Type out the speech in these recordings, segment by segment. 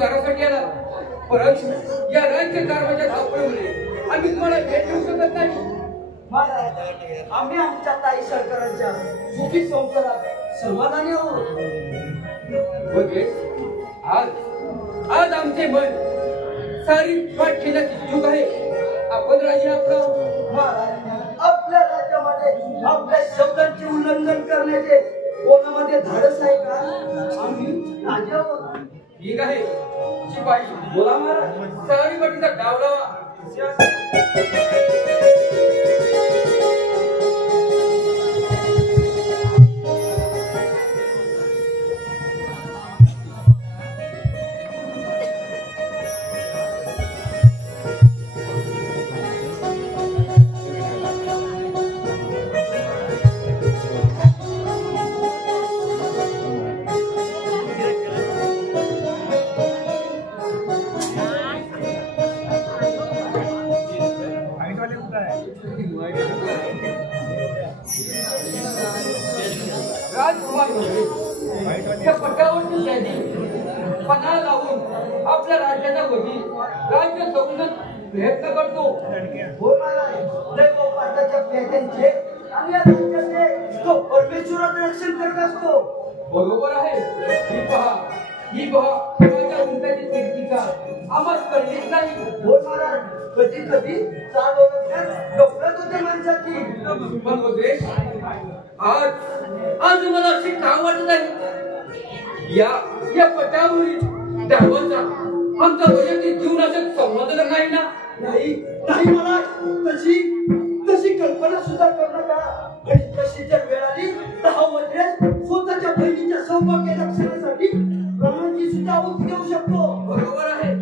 उपचारासाठी आला, परंतु या राज्यकारभाराच्या धावपळीमुळे आम्ही तुम्हाला भेट देऊ शकत नाही. महाराज, आम्ही आमच्या ताई सरकारांच्या सुखी संसारात समाधानी आहोत. आज आमचे मन सारी पाठ खेळाची चूक आहे. आपण राजे आपलं महाराज, आपल्या राज्यामध्ये आपल्या शब्दांचे उल्लंघन करण्याचे कोणामध्ये धाडस आहे का? आम्ही राजे आहोत. ठीक आहे शिपाई, बोला महाराज. सारी पाठीचा डाव लावा. त्या पट्ट्यावरची शैली पणाला लावून आपल्या राज्याचा वजी राज्य सोडण्यास प्रयत्न करतो. हो महाराज, दैवपाठाच्या प्रेत्यांचे आणि या राज्याचे तो परमेश्वराचं रक्षण करत असतो. बरोबर आहे. ही पहा माझ्या उंटाची कीर्तिका आम्हाला कळलीच नाही. हो महाराज, कधी कधी चाल ओळखण्यात गफलत होते माणसाची. पण होते आज मला अशी काम वाटत आहे, या पटावरील देवाचा आमचा वैयक्तिक जीवनाचा संबंध तर नाही ना? नाही महाराज, तशी कल्पना सुद्धा करू नका. आणि तशी जर वेळ आली तर हा वज्रेश स्वतःच्या बहिणीच्या सौभाग्य रक्षणासाठी प्राणांची सुद्धा आहुती देऊ शकतो. बरोबर आहे.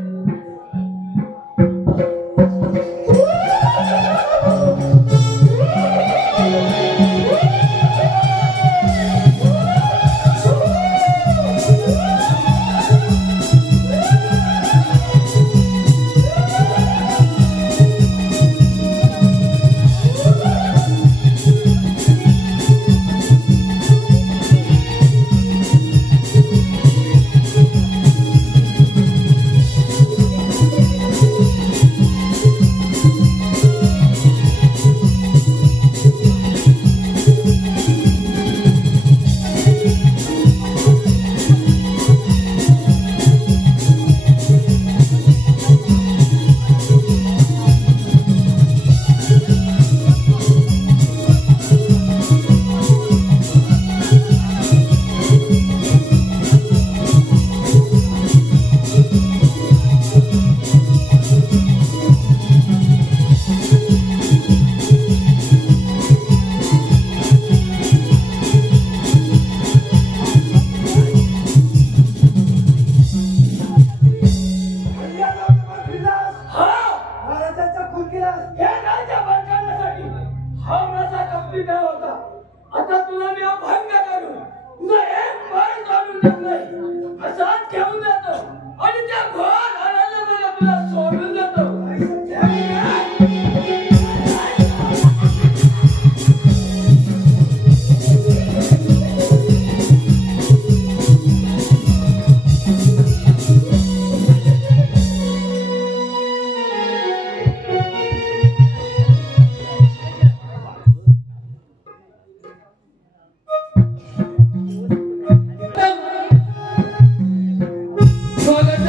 स्वागत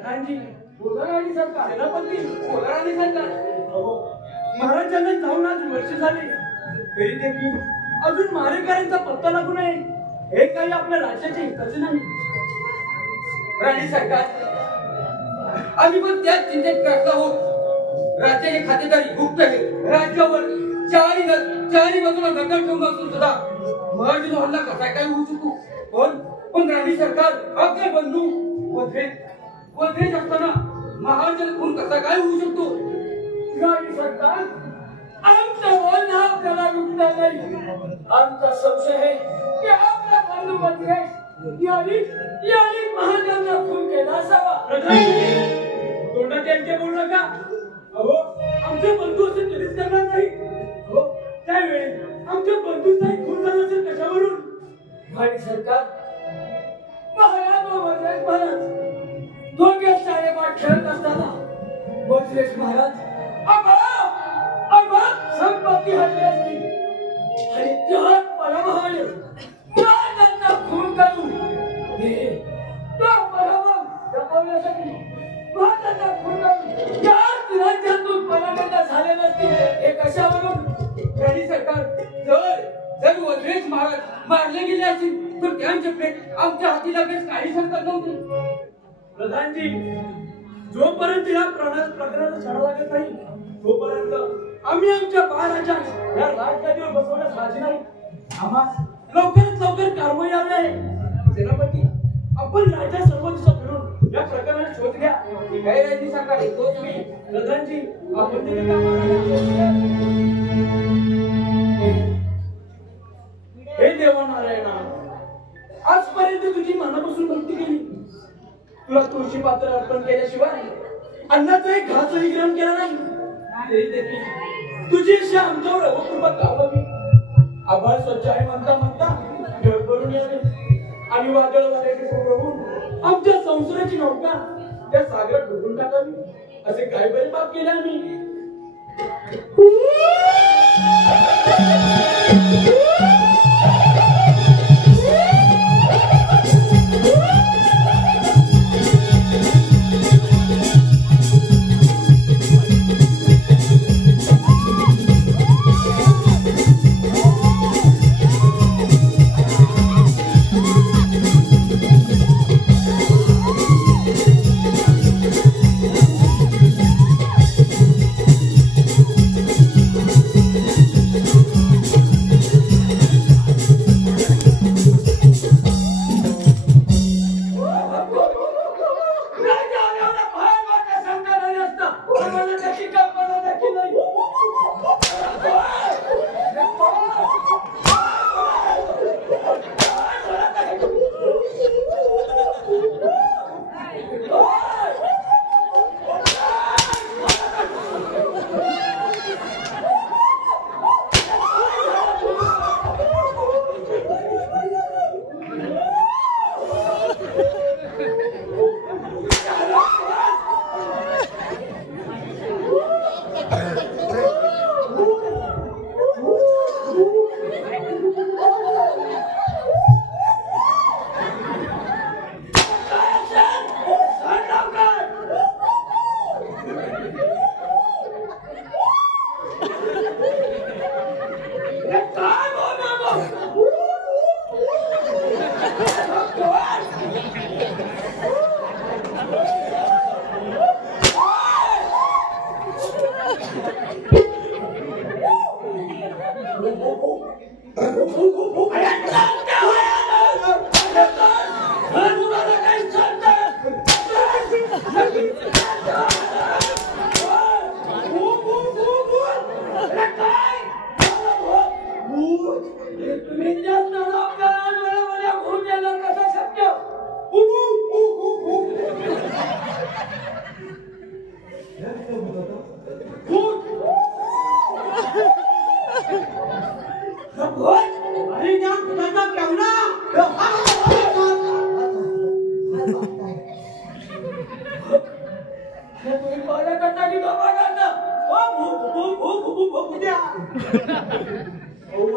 प्रधानजी बोला राणी सरकार, सेनापती बोला राणी सरकार. महाराजांना जाऊन आज वर्ष झाले तरी देखील अजून मारेकऱ्यांचा पत्ता लागू नये. हे काही आपल्या राज्याच्या हिताचे नाही. राणी सरकार, आम्ही पण त्याच चिंतेत त्रासला आहोत. राज्याचे खातेदारी गुप्त आहे. राज्यावर चारी बाजूला नजर ठेवून असून सुद्धा महाराजांचा हल्ला कसा काय होऊ शकतो? पण राणी सरकार, आपले बंधू वध्रेज असताना महाराजांचा खून कसा काय होऊ शकतो? राणी सरकार, आमचा बोलणं आपल्याला रुकला नाही. आमचा संशय आहे की आपला बंधू वध्रेज यांनी महाराजांना खून केला असावा. तोंडात त्यांचे बोलू नका. अहो, आमचे बंधू असे कधीच करणार नाही. हो, त्यावेळी आमच्या बंधूचाही खून झाला असेल कशावरून? राणी सरकार, महाराज दोघे साडेपाठ खेळत असताना वज्रेश महाराज संपत्ती हल्ली असती आणि त्यात पराभवाने महाराजांना खून करून तो पराभव जपवण्यासाठी महाराजांना खून करून याच राज्यातून परागत झाले नसतील. हे कशावरून? राणी सरकार, जर वज्रेश महाराज मारले गेले असतील तर त्यांचे पेट आमच्या हाती लागण्यास काही सरकार नव्हते. प्रधानजी, जोपर्यंत या प्रकरणाचा छडा लागत नाही तोपर्यंत आम्ही आमच्या महाराजा या राजगादीवर बसवण्यास राजी नाही. आम्हाला लवकरात लवकर कारवाई हवी आहे. सेनापती, आपण राजा सर्व दिशा फिरून या प्रकरणाचा शोध घ्या. काय राणी सरकार, येतो तुम्ही. प्रधानजी, आपण दिले का? हे देवा नारायणा, आजपर्यंत तुझी मनापासून भक्ती केली. तुला तुळशी पात्र अर्पण केल्याशिवाय अन्नाचा एक घासही ग्रहण केला नाही. तरी देखील तुझी अशी आमच्यावर अवकृपा लावावी. आभाळ स्वच्छ आहे म्हणता म्हणता ढग भरून यावे आणि वादळ वाऱ्याचे बघून आमच्या संसाराची नौका त्या सागरात डुबून टाकावी. असे काय बरे पाप केले आम्ही?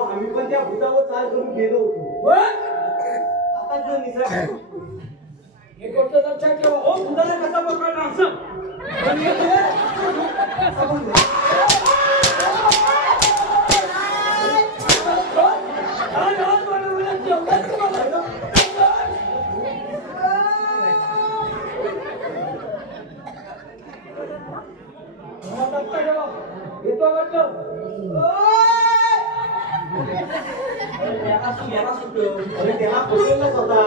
आम्ही पण त्या भूतावर चाल करून गेलो होतो. आता जो निसर्ग हे गोष्ट लक्षात ठेवा. हो तुझ्याला कसा पकडणार असं येतो वाटलं त्याला फसवलंच होता.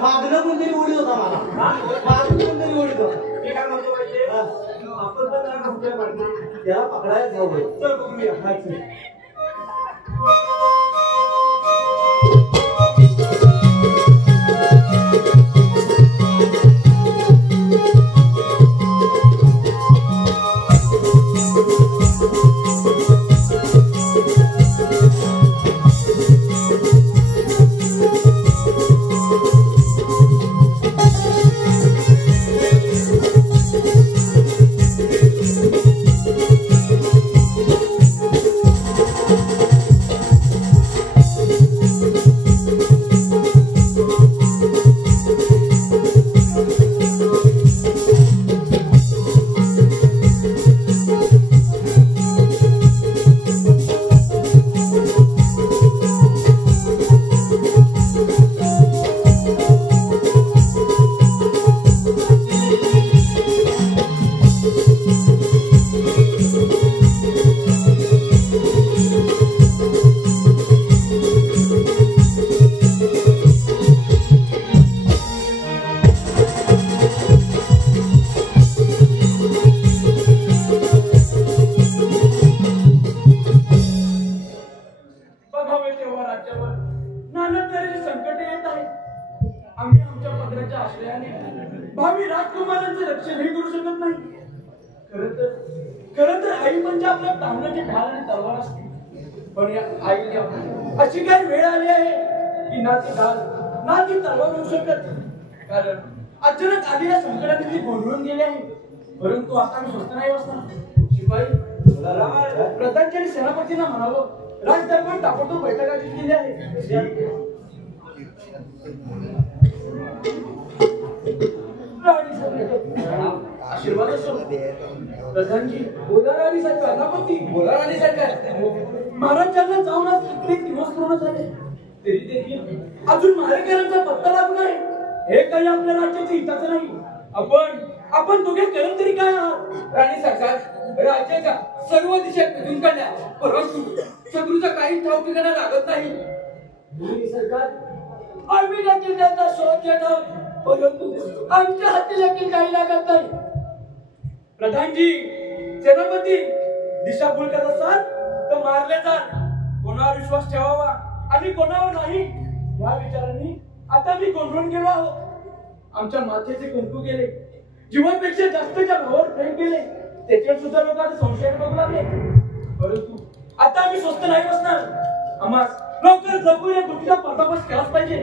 मागणं कोणतरी ओढीत होता मला. मागणं कोणतरी ओढीत होता. मी काय म्हणतो माहितीये आपण तर त्याला कुठल्या मार्गी त्याला पकडायला जाऊ. चल बघूया. भावी राजकुमारांचं रक्षण हे करू शकत नाही. खरं तर आई म्हणजे आपल्या तांबड्याची ढाल आणि तलवार असते. पण या आईला अशी काही वेळ आली आहे की ना ती ढाल ना ती तलवार होऊ शकत. कारण अचानक आलेल्या संकटाने ती गोंधळून गेली आहे. परंतु आता मी स्वस्त नाही बसणार. शिपाई प्रधानच्या सेनापतींना म्हणावं राजदरबार ताबडतोब बैठक आयोजित केली आहे. आशीर्वाद असो प्रधानजी. बोला राणी सरकार. सेनापती बोला राणी सरकार. महाराजांना जाऊन आज कित्येक दिवस पूर्ण झाले तरी देखील अजून मारेकरांचा पत्ता लागू नाही. हे काही आपल्या राज्याच्या हिताचं नाही. आपण दोघे करून तरी काय आहात. राणी सरकार राज्याच्या सर्व दिशा पिटून काढल्या परंतु शत्रूचा काही ठाव ठिकाणा लागत नाही. राणी सरकार आम्ही देखील त्यांचा शोध घेणार परंतु आमच्या हाती देखील काही लागत नाही. प्रधानजी सेनापती दिशाभूल करत असाल तर मारले जाल. कोणावर विश्वास ठेवावा आणि कोणावर नाही या विचारांनी आता मी गोंधळून गेलो आहोत. आमच्या माथेचे कुंकू गेले. जीवापेक्षा जास्तच्या भावावर प्रेम केले. त्याच्यावर सुद्धा लोकांचे संशय बघू लागले. परंतु आता आम्ही स्वस्त नाही बसणार. आम्हाला लवकरच लवकर या गोष्टीचा पर्दाफाश केलाच पाहिजे.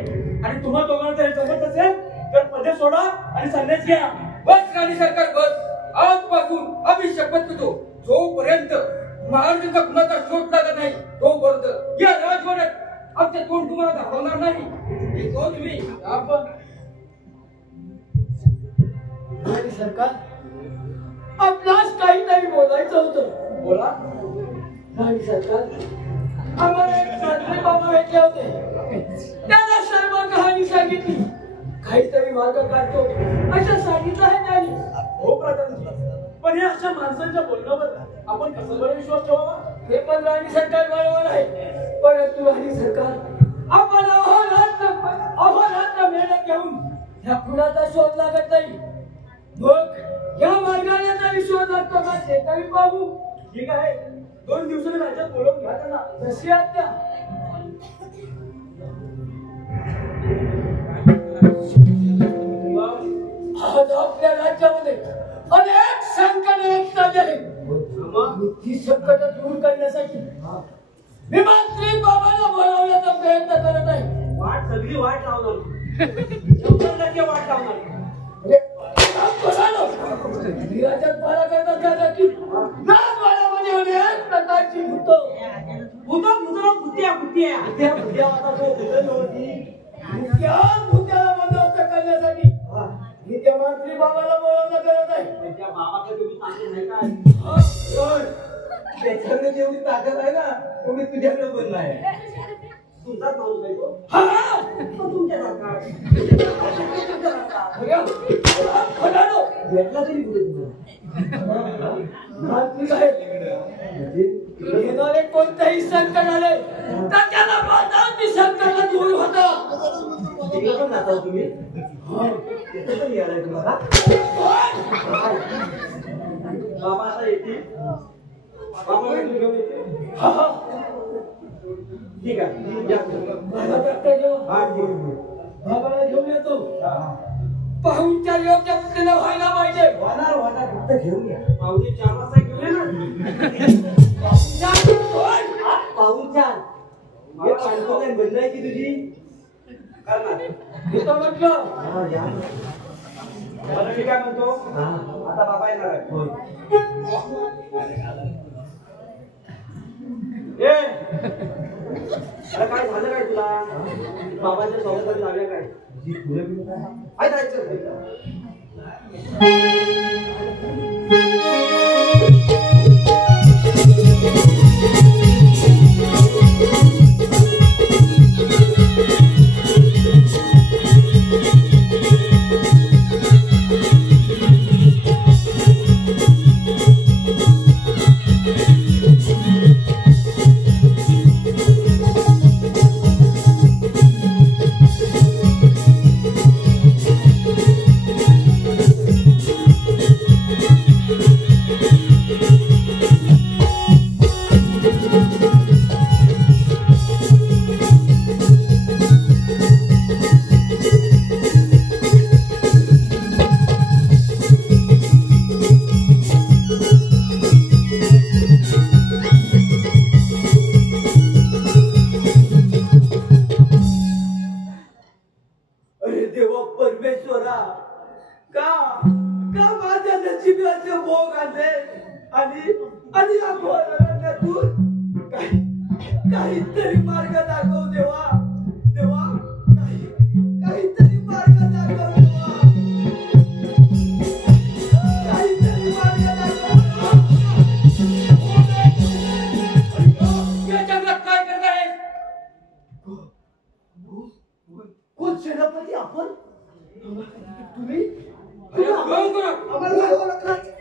आणि तुम्हा दोघांना जर जमत असेल तर पदे सोडा आणि संन्यास घ्या. बस राणी सरकार बस. आजपासून आम्ही शपथ घेतो जोपर्यंत महाराजांचा कुणाचा शोध लागत नाही तोपर्यंत या राजवाड्यात आमचे तोंड तुम्हाला दाखवणार नाही. तो तुम्ही आपण राणी सरकार आपणास काहीतरी बोलायचं होतं. बोला. राणी सरकार आम्हाला एक सासरे बाबा भेटले होते. त्याला सर्व कहाणी सांगितली. काहीतरी मार्ग काढतो असं सांगितलं आहे त्यांनी. हो प्रधानजी पण या अशा माणसांच्या बोलण्यावर आपण कसा बरं विश्वास ठेवावा. हे पण राणी सरकार बरोबर आहे. परंतु राणी सरकार आपण अहोरात्र मेहनत घेऊन ह्या खुनाचा शोध लागत नाही. मग या मार्गाने जरी शोध लागतो का ते तरी पाहू. ठीक आहे 2 दिवसांनी राज्यात बोलवून घ्या त्यांना. जशी आत्या आज आपल्या राज्यामध्ये अनेक संकट येत. ती संकट दूर करण्यासाठी मी मंत्री बाबाला बोलावण्याचा प्रयत्न करत आहे. वाट सगळी वाट लावणार. 100% वाट लावणार. राज्यात बाळा करतात की बाळामध्ये अनेक प्रकारची भूत्याला बंदोबस्त करण्यासाठी त्याच्याकडे जेवढी ताकद आहे ना तेवढी तुझ्याकडे पण नाही. तुमचाच माणूस आहे तो. भेटला तरी कुठे येणारे कोणतेही संकट आले तर त्याला बांधा मी संकटाला दूर होता. तिकडे पण जाता तुम्ही तिथे पण यायला तुम्हाला बाबा आता येतील. बाबा घेऊन येते. ठीक आहे बाबाला घेऊन येतो. पाहुणच्या योग्य तिला व्हायला पाहिजे. होणार फक्त घेऊन या. पाहुणे 4 वाजता घेऊन ये ना. पाहुणचार हे पाणकोण बनवायची तुझी करणार येतो म्हटलं. मला मी काय म्हणतो आता बाबा येणार आहे. होय अरे काय झालं काय तुला बाबांच्या स्वागताला लागल्या काय काहीतरी मार्ग दाखव देवा. देवा काहीतरी मार्ग दाखव देवा. काहीतरी मार्ग दाखव. या जंगलात काय करत आहे? कोण सेनापती आपण? तुम्ही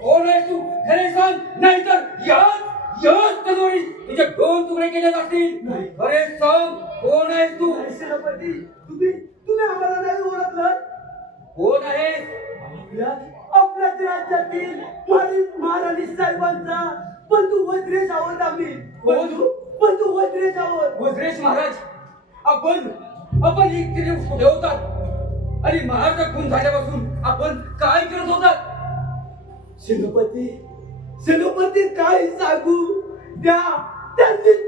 कोण आहे तू? खरे सांग, नाहीतर तुझे 2 तुकडे केले जातील. खरे सांग, कोण आहेस तू? सेनापती तुम्ही आम्हाला नाही ओळखलं. कोण आहे? आपल्याच राज्यातील महाराणी साहेबांचा बंधू वज्रेश आहोत आम्ही. बंधू वज्रेश आहोत. वज्रेश महाराज, आपण इकडे कुठे होतात आणि महाराज खून झाल्यापासून आपण काय करत होतात? सेनापती काय सांगू. त्यांनीच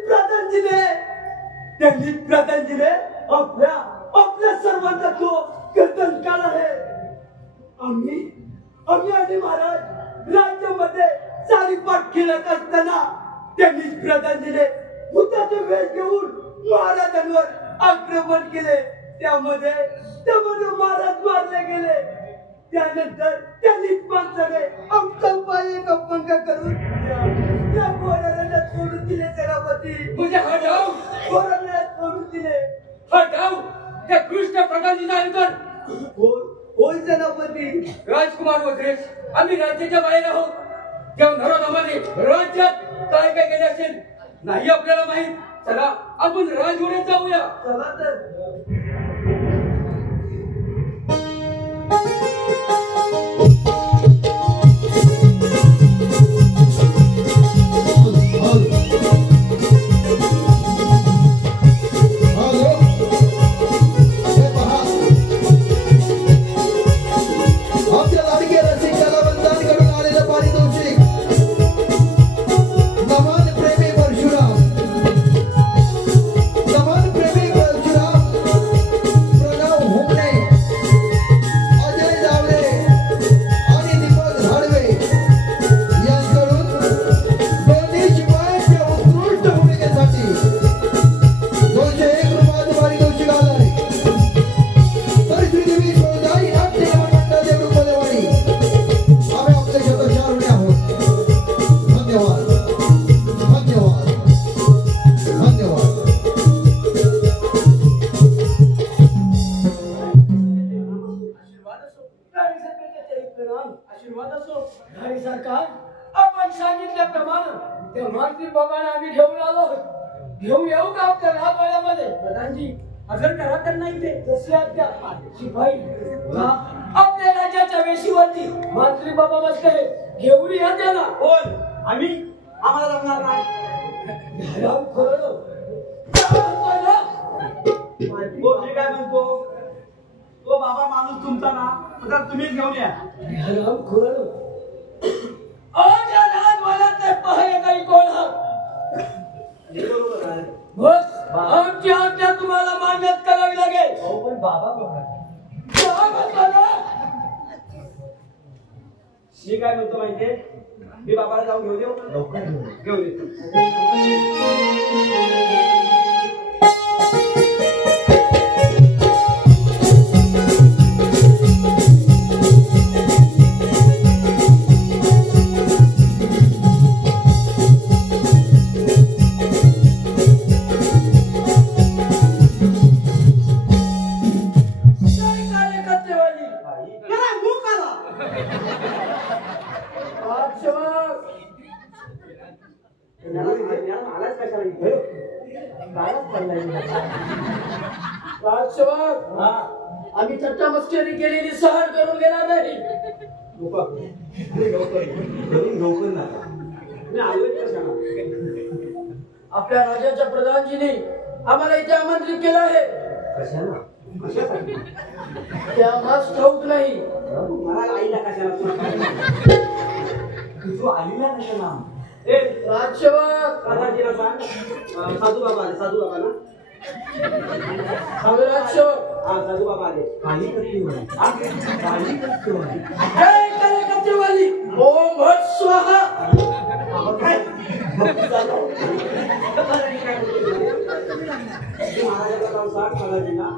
प्रधान दिले. आपल्या सर्वांचा तो कीर्तन काळ आहे. आम्ही आणि महाराज राज्यामध्ये सारीपाठ खेळत असताना त्यांनीच प्रधान दिले. भूताचे वेश घेऊन महाराजांवर आक्रमण केले. त्यामध्ये महाराज मारले गेले. त्यानंतर त्यांनीच माणसाने आमचा पाय एक अपंग करून त्या घोड्याला सोडून दिले. सेनापती म्हणजे हा डाव घोड्याला सोडून दिले. हा डाव त्या कृष्ण प्रधानजीचा आहे तर? होय सेनापती. राजकुमार वज्रेश, आम्ही राज्याच्या बाहेर आहोत. त्या नरोदामाने राज्यात काय काय केले असेल नाही आपल्याला माहित. चला आपण राजवाड्यात जाऊया. चला तर. आपण सांगितल्याप्रमाणे त्या मंत्री बाबांना आम्ही घेऊन आलो. घेऊन येऊ का आपल्या राजवाड्यामध्ये? प्रधानजी हजर करा त्यांना इथे. जसे आज्ञा. शिपाई आपल्या राज्याच्या वेशीवरती मंत्री बाबा बसले. घेऊन या त्याला. कोण? आम्ही? आम्हाला जमणार नाही. मी काय म्हणतो, तो बाबा माणूस तुमचा ना, तर तुम्हीच घेऊन या. आमची आज्ञा तुम्हाला मान्य करावी लागेल. पण बाबा मी काय म्हणतो माहितीये, मी बाबाला जाऊन घेऊन येऊ. घेऊन येतो. आम्ही थट्टा मस्करी केलेली सहन करून घेणार नाही. आपल्या राजाच्या प्रधानजीने आम्हाला इथे आमंत्रित केलं आहे. ते आम्हास ठाऊक नाही. मला आईला कशाला तू आईला कशाला? राजसेवक दादाजीला सांग, साधू बाबा आले. साधू बाबा ना? राजसेवक साधू बाबा आले. काली कत्रीवाली ओम भट स्वाहा. महाराजाला जाऊन सांग दादाजीला.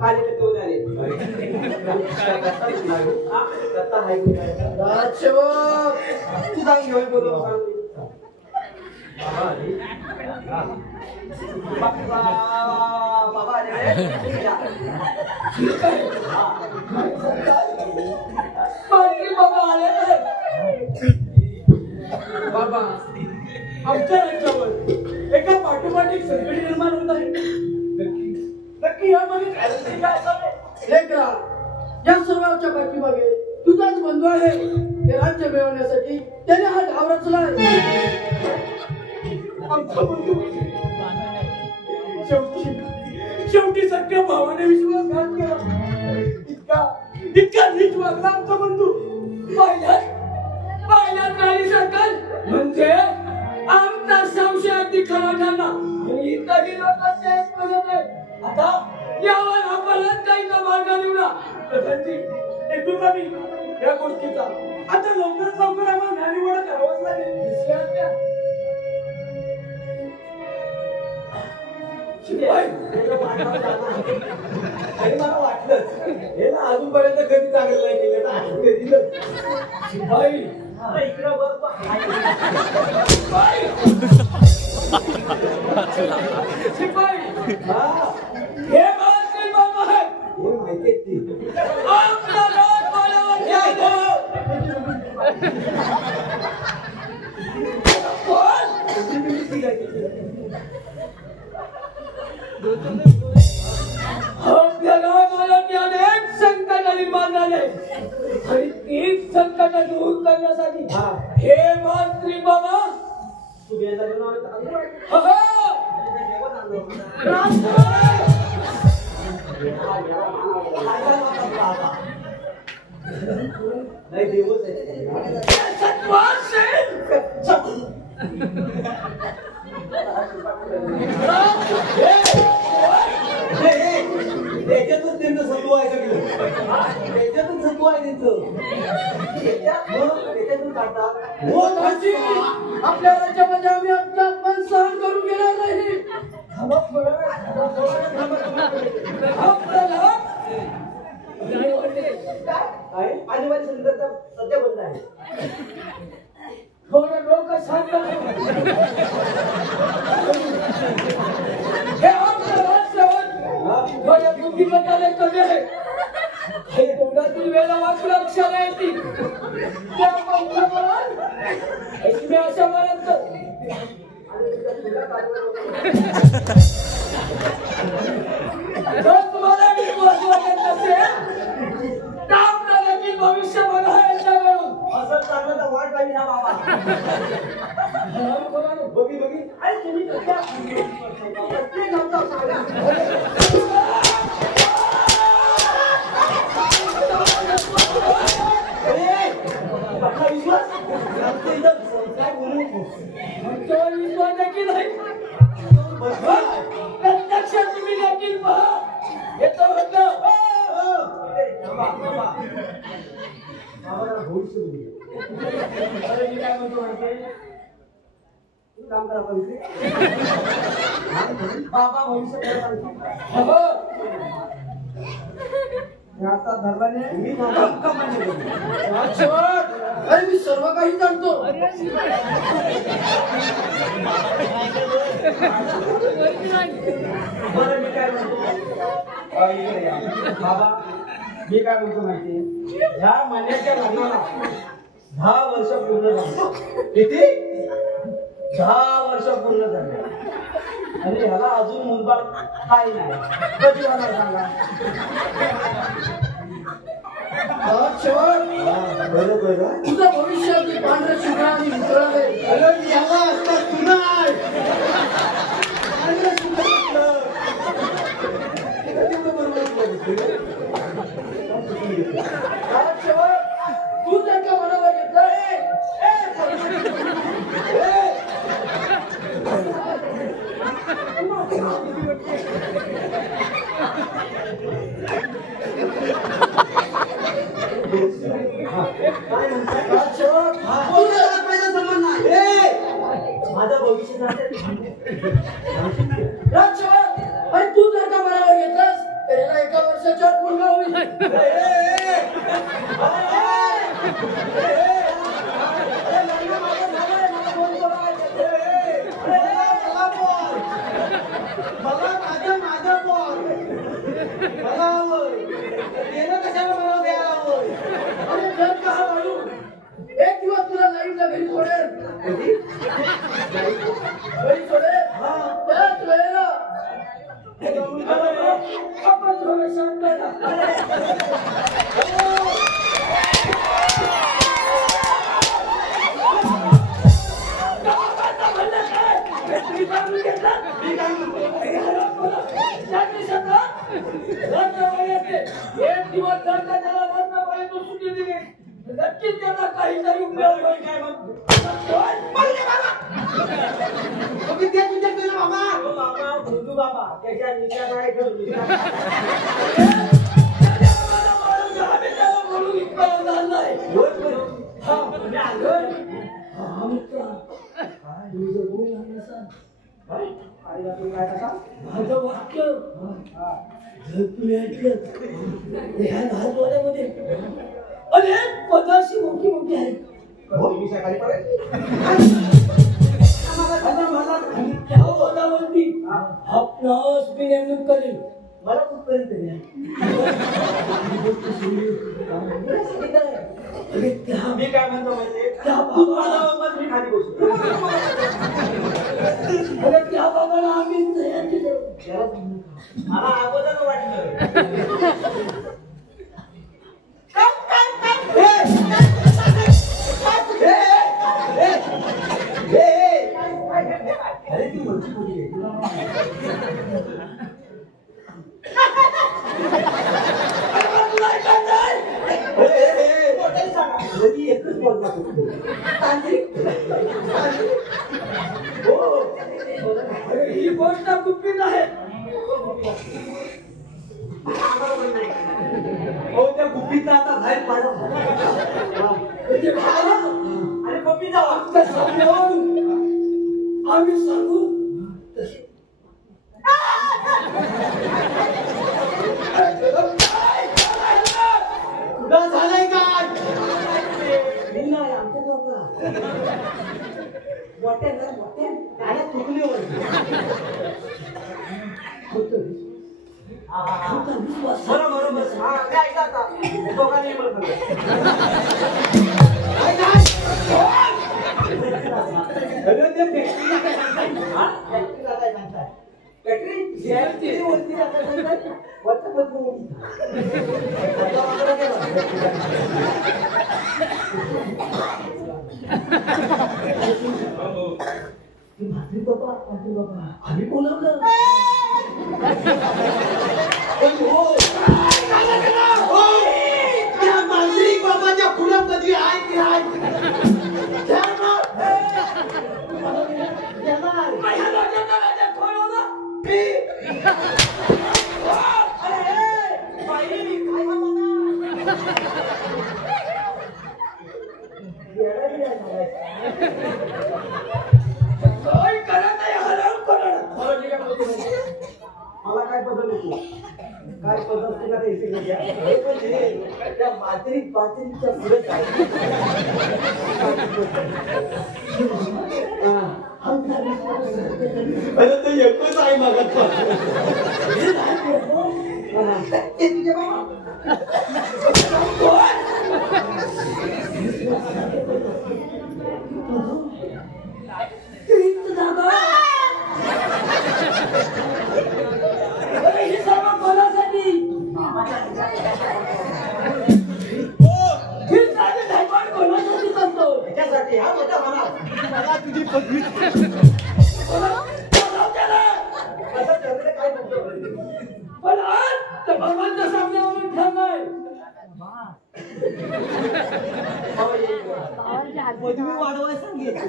काली कत्रीवाली आले. राजसेवक तू जाऊन घेऊन बोलू सांग. बाबा आले. बाबा आले. बाबा आमच्या राज्यावर एका पाठोपाठ एक संकट निर्माण होत आहे. नक्की यामध्ये काय असावे? लेकरा, या सर्वांच्या पाठीमागे तुझाच बंधू आहे. हे राज्य मिळवण्यासाठी त्याने हा डाव रचला. आमचा बंधू शेवटी सगळ्या भावाने विश्वासघात केला. इतका नीच वागला आमचा बंधू. पाहिल्यात राणी सरकार म्हणजे आमचा संशय अगदी खरा ठरला. इतरही लोकांचे एक मदत आहे. आता यावर आपणच काही मार्ग निवडा. प्रधानजी येतो का मी या गोष्टीचा? आता लवकरात लवकर आम्हाला न्यायनिवाडा करावाच लागेल. मला वाटलंच हे ना अजूनपर्यंत कधी चांगलं नाही केलं. शिपाई इकडं बघ. शिपाई हे मानसिंग बाबा आहेत. हे माहिती आहे ती. आपला राज मानावर घ्यायचं. आपल्याला मला अनेक संकट निर्माण झाले आणि तीच संकट दूर करण्यासाठी हे मंत्री बाबा नाही देवच त्याच्यातच त्यांचं सत्व आहे सगळं. त्याच्यातून सत्व आहे त्यांचं. त्याच्यातून काढतात. आपल्या राज्यामध्ये आम्ही आमचा अपमान सहन करून घेणार नाही. काय आदिवासी संदर्भात सध्या बंद आहे. थोडं डोकं शांत हे आपलं राजसेवक माझ्या बुद्धिमत्ताने कमी आहे. हे तोंडातील वेळा वाचून अक्षर येतील. त्या पंचावन्न मी अशा म्हणत जर तुम्हाला विश्वास वाटत नसेल तर आपल्याला की भविष्य बघा याच्याकडून असं चांगलं तर वाट पाहिजे ना बाबा. बघी बघी अरे तुम्ही प्रत्येक गावचा विश्वास काय बोलू तो विश्वास देखील नाही प्रत्यक्षात तुम्ही देखील पहा येतो म्हटलं भविष्य अरे मी काय म्हणतो माहिती काम करा बाबा भविष्य आता धरलाने मी अरे मी सर्व काही जाणतो बरं मी काय म्हणतो बाबा मी काय म्हणतो माहिती ह्या महिन्याच्या लग्नाला 10 वर्ष पूर्ण झाली. किती 10 वर्ष पूर्ण झाले आणि ह्याला अजून मुलबाळ काही नाही. कधी होणार सांगा. बरोबर तुझं भविष्य अगदी पांढऱ्या शुभ्रा आणि वितळा आहे याला असता तुला तू जर का मनावर घेतलं माझं भविष्य अरे तू जर का मनावर घेतलास तर याला 1 वर्षाच्या आत मुलगा होईल अरे जर का हा माणूस एक दिवस तुला लाईनला घरी सोडेल त्याच वेळेला आपण थोडं शांत एक दिवस जर का त्याला लग्नापर्यंत सुट्टी दिली नक्कीच त्याला काहीतरी उपयोग होईल काय मग बाबा त्याच्या विचाराकडे घेऊन आम्ही त्याला बोलू इतकं झालं नाही माझं वाक्य जर तुम्ही ऐकलं ह्या लहानपणामध्ये अनेक पदाशी मोठी मोठी आहेत त्या पदावरती आपणास मी नेमणूक करेल मला कुठपर्यंत मी काय म्हणतो माहिती त्या मी खाली बसू त्या बाबाला आम्ही तयार केलं मला अगोदर वाटलं अरे ती वरची खोली आहे एकच बोलला ही गोष्ट गुपित आहे त्या गुपिता आता बाहेर पाडत आणि कमी जावा आम्ही सांगू तुला झालंय काय मी नाही आमच्या दोघा वाटेल ना वाटेल काय चुकली बरोबर हा काय आता दोघांनी अरे ते फॅक्टरीला काय सांगताय? हा? फॅक्टरीला काय सांगताय? फॅक्टरी वरती जाता सांगताय? वरच्या बदलून बाबा आम्ही बोलवलं त्या मांजरी बाबाच्या फुलामध्ये आहे की आहे मला काय बदल होतो काय पद्धत तुला त्या मात्रिकच्या पुढे काय ते एकच आहे मागत तुझी पदवी पण आज भगवानच्या सामन्यावरून ठरलंय पदवी वाढवाय सांगितलं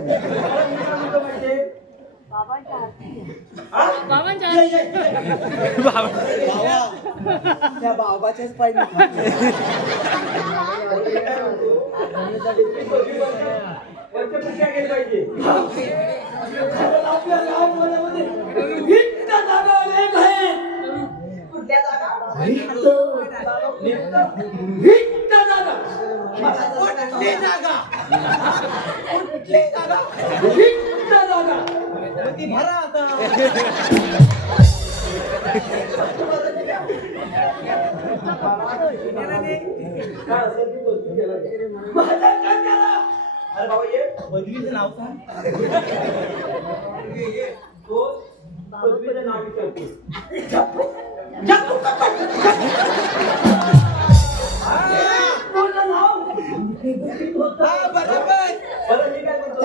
त्या बाबाच्याच पाहिजे पाहिजे आपल्या गावामध्ये रिक्त जागा अनेक आहेत कुठल्या जागा रिक्त जागा कुठली जागा कुठली जागा रिक्त जागा ती भरा आता अरे बाबा ये बदलीचं नाव काय तो बदलीचं नाव विचारतो नाव बरोबर बरं मी काय म्हणतो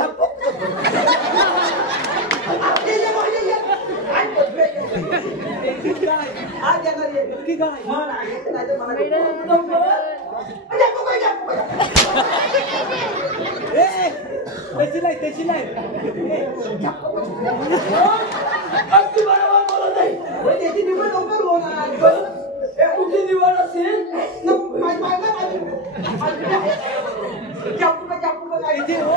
आज येणार आहे तशी नाही तशी नाही अगदी बरोबर बोलत आहे त्याची निवड लवकर होणार कुठली निवड असेल इथे हो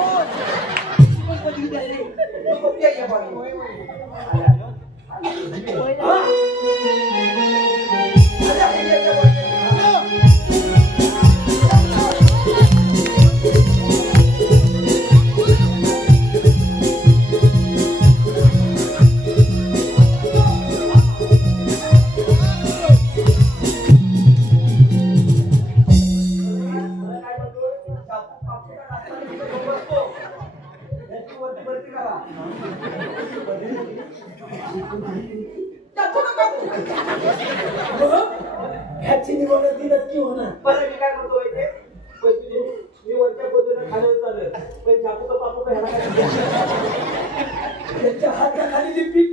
ह्याची निवड नक्की होणार पण मी काय म्हणतो मी वरच्या पद्धतीने खाली चालू पण जातो तर पापू ह्याला त्याच्या हाताखाली जे पीक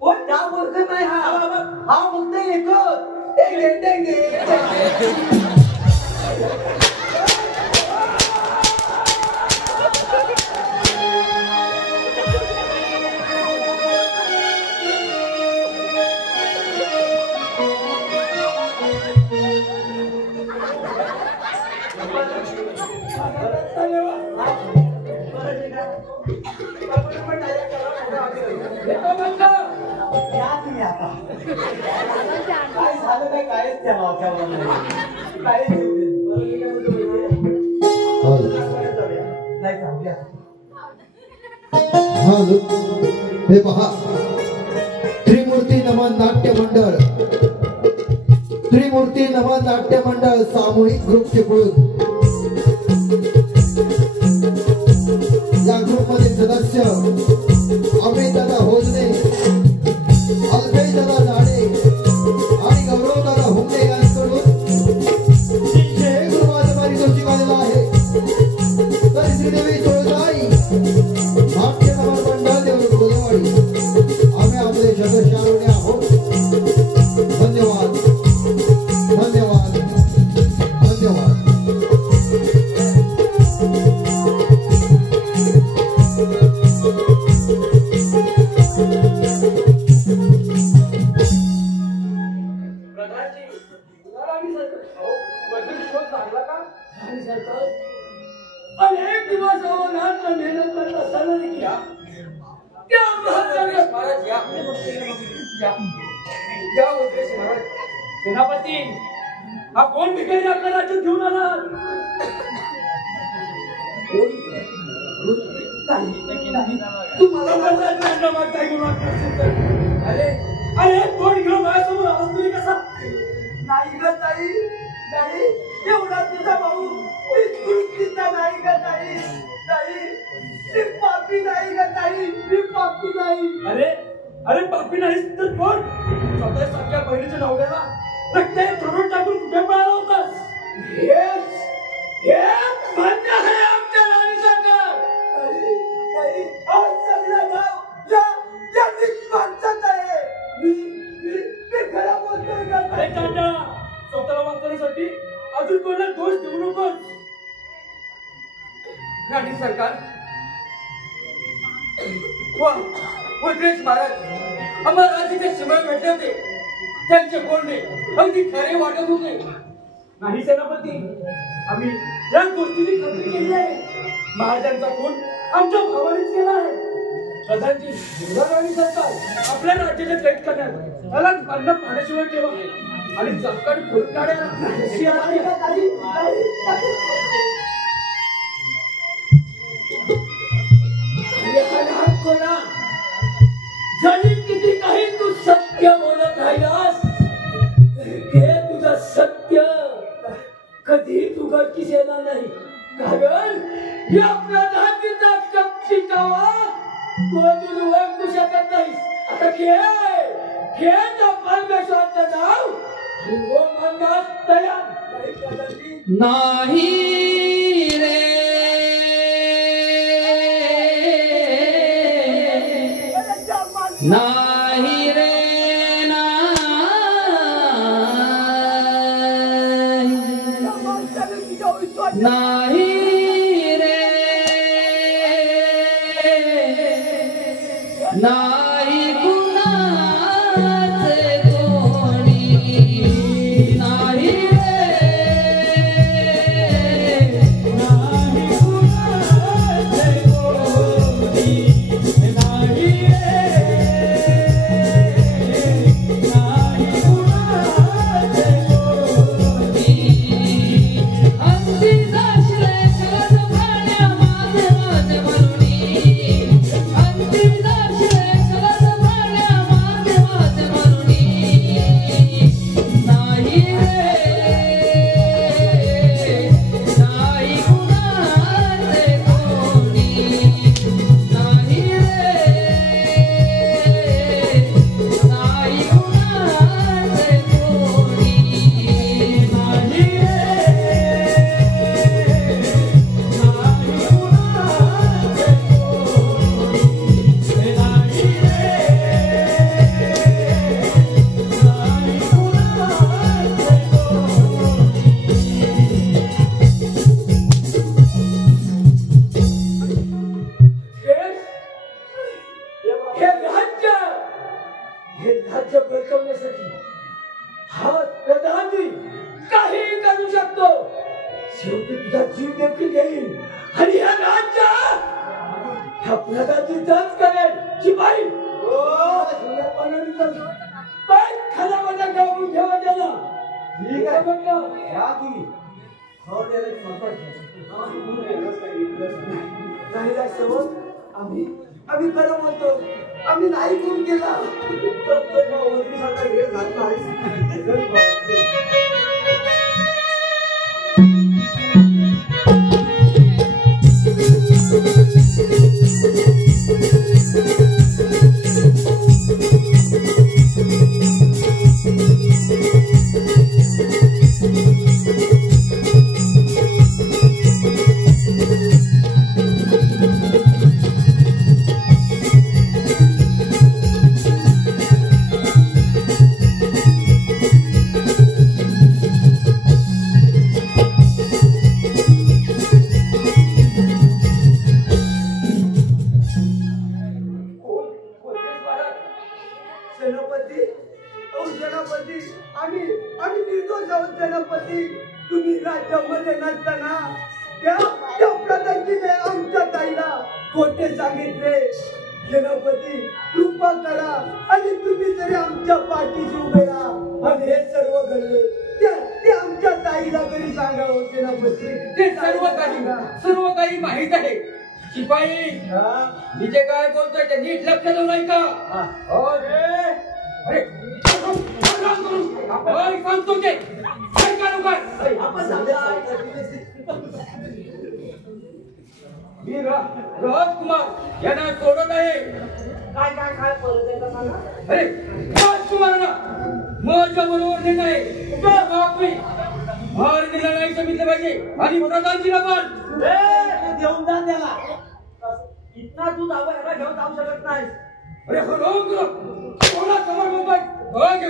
कोण त्या वर्कर नाही हा म्हणते काय झालं काय कायच त्या काय हे पहा त्रिमूर्ती नमन नाट्य मंडळ त्रिमूर्ती नवनाट्य मंडळ सामूहिक ग्रुप चिपळूण या ग्रुप मध्ये सदस्य अमित दादा होजने, अल्पेश दादा झाडे आणि गौरव दादा हुमणे यांच्याकडून 301 रुपयाचा पारितोषिक आलेला आहे. तर श्रीदेवी चोळदाई नाट्य नवन मंडळ देवरुख कोलेवाडी आम्ही आपले सदस्य आहोत. धन्यवाद धन्यवाद धन्यवाद. अनेक दिवस अवनाथ मेहनत करत असताना देखील त्या महाराज महाराज या वज्रेश महाराज. सेनापती हा कोण भिकारी आपल्या राज्यात घेऊन आला? तुम्हाला अरे अरे कोण घेऊन माझ्यासमोर आवाज तुम्ही कसा? नाही ग ताई नाही, एवढा तुझा भाऊ उत्कृष्टीचा नाही ग ताई. ताई मी पापी नाही ग ताई, मी पापी नाही. अरे अरे पापी नाहीस तर कोण? स्वतः सारख्या बहिणीच्या नवऱ्याला रक्त तरुण टाकून कुठे पळाला होतास? हेच मान्य आहे आमच्या राणी सरकार. आज सगळं गाव या निष्पांचाच आहे. मी खरा बोलतोय का? अरे कांटा, स्वतःला वाचवण्यासाठी अजून कोणाला दोष देऊ नकोस. राणी सरकार, वज्रेश महाराज आम्हाला राज्याचे शिमळ भेटले होते. त्यांचे बोलणे अगदी खरे वाटत होते. नाही सेनापती, आम्ही या गोष्टीची खात्री केली आहे. महाराजांचा खून आमच्या भावानेच केला आहे. प्रधानजी राणी सरकार आपल्या राज्याच्या कैद करण्यात मला अन्न पाण्याशिवाय ठेवा आणि चक्कर खोल काढ्या. जरी किती काही तू सत्य बोलत राहिलास हे तुझं सत्य कधी तुघडकीस येणार नाही. कारण या प्रधानजीचा चपचिकावा तू अजून ओळखू शकत नाहीस. आता खेळ परमेश्वराचं नाव हिंगो मानण्यास तयार नाही रे. नाही रे नाही रे नाही कुणाचे कोणी नाही रे नाही कुणाचे कोणी नाही आम्ही खरं म्हणतो. आम्ही नाही करून गेला तुम्ही राज्यामध्ये नसताना त्या प्रधानजीने आमच्या ताईला खोटे सांगितले. सेनापती कृपा करा आणि तुम्ही तरी आमच्या पाठीशी उभे राहा आणि हे सर्व घडले ते आमच्या ताईला तरी सांगावं. सेनापती ते सर्व काही माहित आहे. शिपाई मी जे काय बोलतोय ते नीट लक्ष देऊ नाही का? अरे सांगतो ते मी राजकुमार यांना सोडत आहे. काय अरे राजकुमारांना माझ्या बरोबर निर्णय फार निर्णय नाही सांगितलं पाहिजे आणि प्रधानजीला पण देऊन जा त्याला. इतना तू दावा घेऊन जाऊ शकत नाही. अरे कोणा समोर बोलतोय? अरे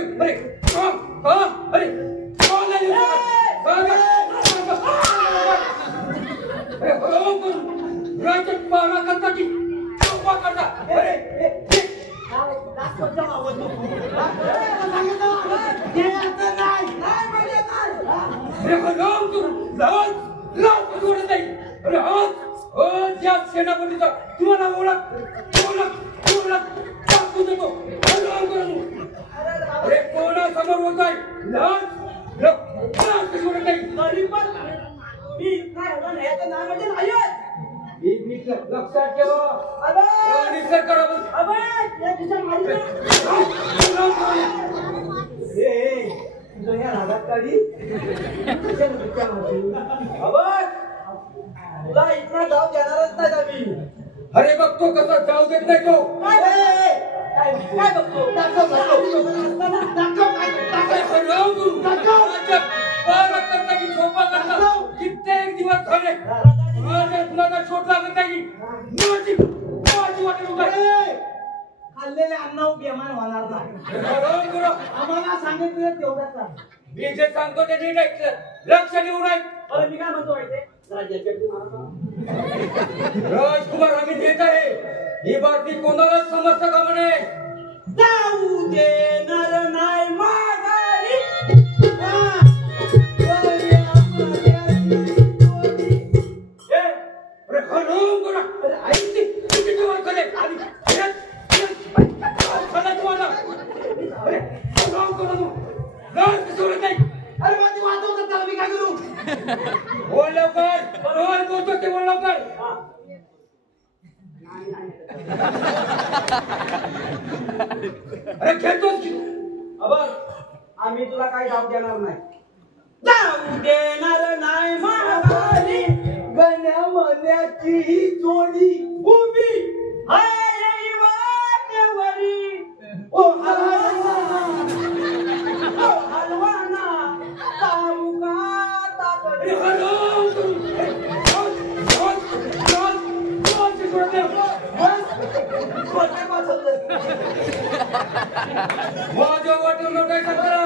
सेनापतीचा तुम्हाला ओळख टाकू देतो. अरे कोणा समोर बोलतोय? लक्षात ठेवा. तुला इतना जाऊ देणारच नाही आम्ही. अरे बघतो कसा जाऊ देत नाही तो. काय बघतो? कित्येक दिवस झाले माझ्या कुणाचा शोध लागत नाही. खाल्लेले अन्न बेमान होणार नाही. आम्हाला सांगितलं तेवढंच. मी जे सांगतो ते नीट ऐकलं. लक्ष देऊ नाही. अरे मी काय म्हणतो राजकुमार आम्ही देत आहे. ही बातमी कोणालाच समजतं का म्हणे? जाऊ देणार नाही माघारी. अरे माझी वाजव करता मी काय करू? बोल लवकर. बोलतो ते बोल लवकर. अरे खेळतोस की? आम्ही तुला काही जाऊ देणार नाही. जाऊ देणार नाही माघारी. गण्या मण्याची ही जोडी उभी आहे वाटेवरी. ओ हलवाना तारुका तातडी. माझ्या वाटेवर काय करा?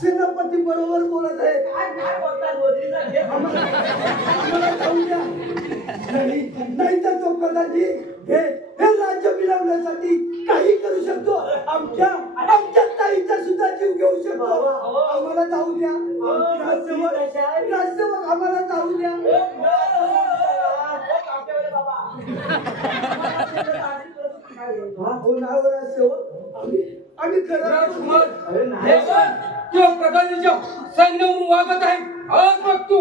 सेनापती बरोबर बोलत आहे. काय बोलतात? आम्हाला जाऊ द्या. नाही तर तो कदाची हे राज्य मिळवण्यासाठी काही करू शकतो. आमच्या ताईचा सुद्धा जीव घेऊ शकतो. आम्हाला जाऊ द्या. राज्यसेवक आम्हाला जाऊ द्या. आम्ही खरं राजकुमार तो प्रधानीच्या सैन्यावरून वागत आहे आज बघतो.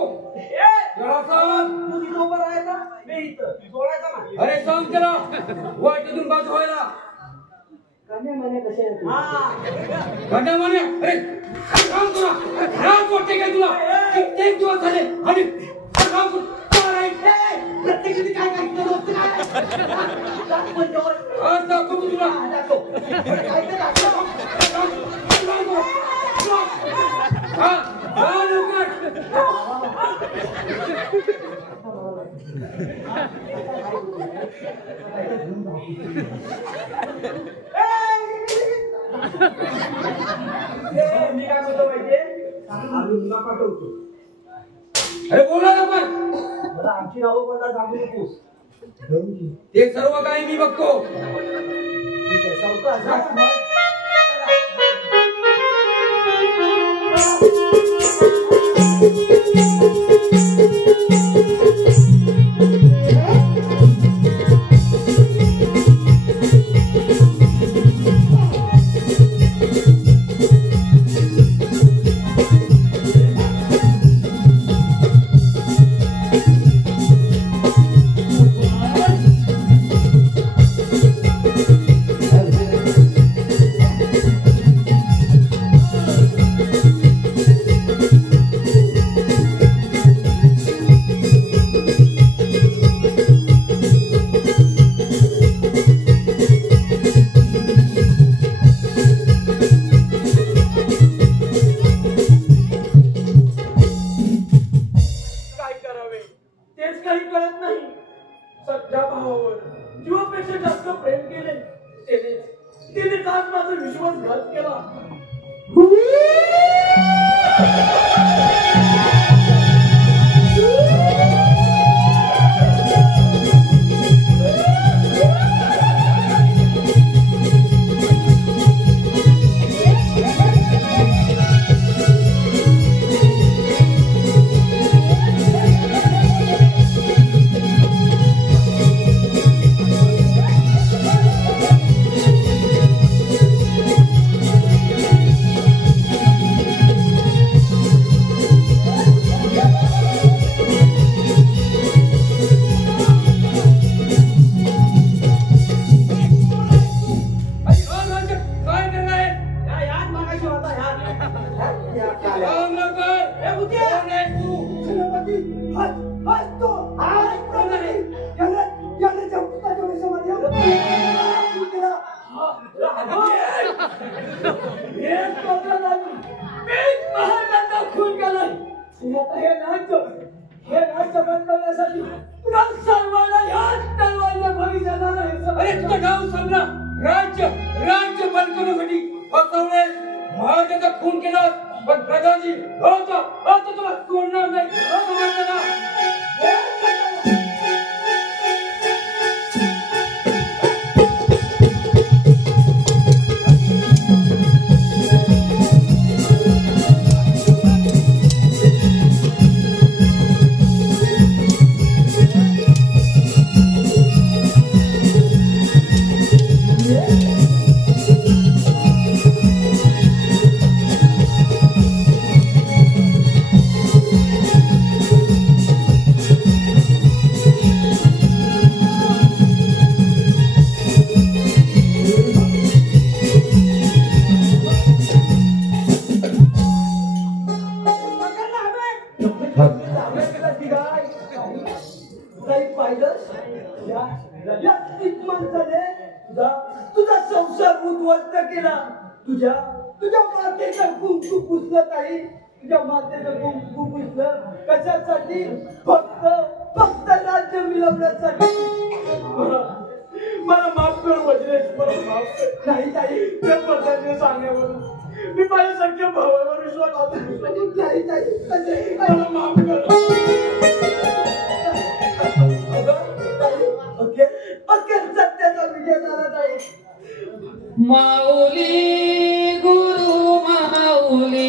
तू तिथं उभं राहायचा मी इथं सोडायचा ना. अरे सांग त्याला वाटेतून बाजू व्हायला. कन्या म्हणे कसे आहे तू? घंटा म्हणे अरे सांग तुला घरात वाटते काय तुला कित्येक दिवस झाले आणि सांग तू प्रत्येक दिवशी काय काय केलं होतं काय? आज दाखव मी तुला. हा हा लवकर. मी काय म्हणतो माहितीये आम्ही तुला पाठवतो. अरे बोला लवकर. मला आमची नावं कोणता सांगू नकोस. ते सर्व काही मी बघतो. सावकाश खून केला पण प्रधानजी आता तुला सोडणार नाही. तुझा संसार उद्ध्वस्त केला. तुझ्या मातेचं कुंकू पुसलं ताई. तुझ्या मातेचं कुंकू पुसलं कशासाठी? फक्त राज्य मिळवण्यासाठी. मला माफ कर वज्रेश, मला माफ कर. नाही ताई, त्या पदाने सांगण्यावरून मी माझ्यासारख्या भावावर विश्वास नाही ताई, मला माफ कर. सत्याचा विजय झाला ताई. माऊली गुरु माऊली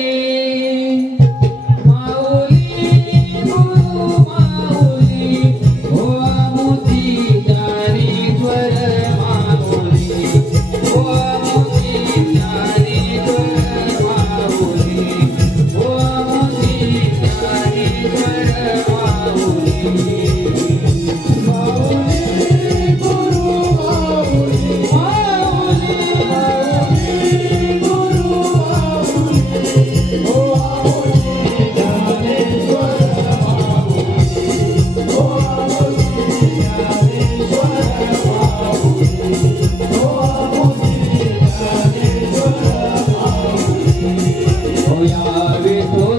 Wait.